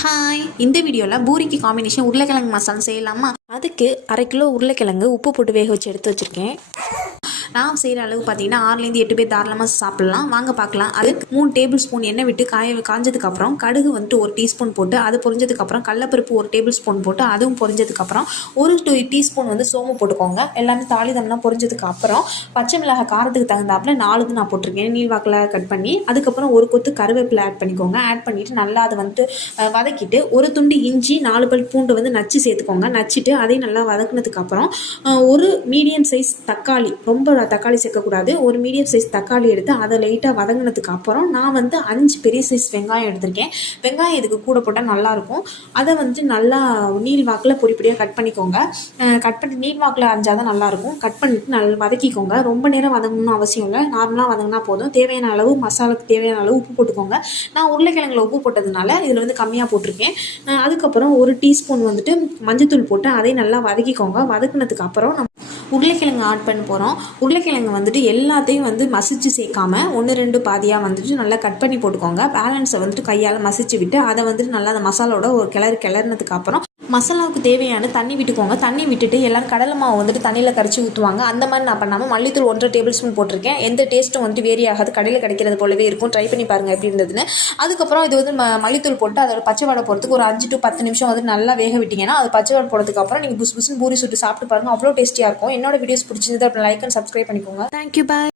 Hi, இந்த வீடியோவில் பூரிக்கு காம்பினேஷன் உருளைக்கிழங்கு மசாலா செய்யலாமா? அதுக்கு 1/2 கிலோ உருளைக்கிழங்கு உப்பு போட்டு வேக வச்சு எடுத்து வச்சுருக்கேன். நான் செய்கிற அளவு பார்த்தீங்கன்னா 6லேருந்து 8 பேர் தாராளமாக சாப்பிட்லாம். வாங்க பார்க்கலாம். அதுக்கு 3 டேபிள் ஸ்பூன் எண்ணெய் விட்டு காஞ்சதுக்கப்புறம் கடுகு வந்துட்டு 1 டீஸ்பூன் போட்டு அது பொரிஞ்சதுக்கப்புறம் கடலப்பருப்பு 1 டேபிள் ஸ்பூன் போட்டு அதுவும் பொரிஞ்சதுக்கப்புறம் 1 டீஸ்பூன் வந்து சோம்பு போட்டுக்கோங்க. எல்லாமே தாளிதம்லாம் பொரிஞ்சதுக்கப்புறம் பச்சை மிளகாய் காரத்துக்கு தகுந்தாப்புல 4 நான் போட்டிருக்கேன் நீள்வாக்கில் கட் பண்ணி. அதுக்கப்புறம் ஒரு கொத்து கருவேப்பிலை ஆட் பண்ணிக்கோங்க. ஆட் பண்ணிவிட்டு நல்லா அதை வந்துட்டு வதக்கிட்டு ஒரு துண்டு இஞ்சி 4 பல் பூண்டு வந்து நச்சு சேர்த்துக்கோங்க. நச்சுட்டு அதையும் நல்லா வதக்குனதுக்கப்புறம் ஒரு மீடியம் சைஸ் தக்காளி, ரொம்ப தக்காளி சேர்க்கக்கூடாது, ஒரு மீடியம் சைஸ் தக்காளி எடுத்து அதை லைட்டாக வதங்கினதுக்கு அப்புறம் நான் வந்து 5 பெரிய சைஸ் வெங்காயம் எடுத்திருக்கேன். வெங்காயம் இதுக்கு கூட போட்டால் நல்லாயிருக்கும். அதை வந்து நல்லா நீள்வாக்கில் பொடிப்பொடியாக கட் பண்ணிக்கோங்க. கட் பண்ணி நீள்வாக்கில் அரைஞ்சால் தான் நல்லாயிருக்கும். கட் பண்ணிவிட்டு நல்லா வதக்கிக்கோங்க. ரொம்ப நேரம் வதங்கணும்னு அவசியம் இல்லை, நார்மலாக வதங்கினா போதும். தேவையான அளவு மசாலாவுக்கு தேவையான அளவு உப்பு போட்டுக்கோங்க. நான் உருளைக்கிழங்குல உப்பு போட்டதுனால இதில் வந்து கம்மியாக போட்டிருக்கேன். அதுக்கப்புறம் 1 டீஸ்பூன் வந்துட்டு மஞ்சத்தூள் போட்டு அதையும் நல்லா வதக்கிக்கோங்க. வதக்குனதுக்கு அப்புறம் நம்ம உருளைக்கிழங்கு ஆட் பண்ண போகிறோம். உருளைக்கிழங்கு வந்துட்டு எல்லாத்தையும் வந்து மசிச்சு சேர்க்காம 1-2 பாதியாக வந்துட்டு நல்லா கட் பண்ணி போட்டுக்கோங்க. பேலன்ஸை வந்துட்டு கையால் மசிச்சு விட்டு அதை வந்துட்டு நல்லா அந்த மசாலோட ஒரு கிளறினதுக்கு அப்புறம் மசாலாவுக்கு தேவையான தண்ணி விட்டுக்கோங்க. தண்ணி விட்டுட்டு எல்லோரும் கடலை மாவு வந்துட்டு தண்ணியில் கரைச்சி ஊற்றுவாங்க. அந்த மாதிரி நான் பண்ணாமல் மல்லித்தூள் 1 டேபிள் ஸ்பூன் போட்டிருக்கேன். எந்த டேஸ்ட்டும் வந்துட்டு வேரி ஆகாது, கடையில் கிடைக்கிறது போலவே இருக்கும். ட்ரை பண்ணி பாருங்கள் எப்படி இருந்ததுன்னு. அதுக்கப்புறம் இது வந்து மல்லித்தூள் போட்டு அதோட பச்சை வாடை போகிறதுக்கு ஒரு 5 to 10 நிமிஷம் வந்து நல்லா வேக விட்டிங்கன்னா அது பச்சை வாடை போகிறதுக்கப்புறம் நீங்கள் புஸ் புஸ்ன்னு பூரி சுட்டு சாப்பிட்டு பாருங்கள். அவ்வளோ டேஸ்டியாக இருக்கும். என்னோட வீடியோஸ் பிடிச்சிருந்தது அப்படி லைக் அண்ட் சப்ஸ்கிரைப் பண்ணிக்கோங்க. தேங்க்யூ, பாய்.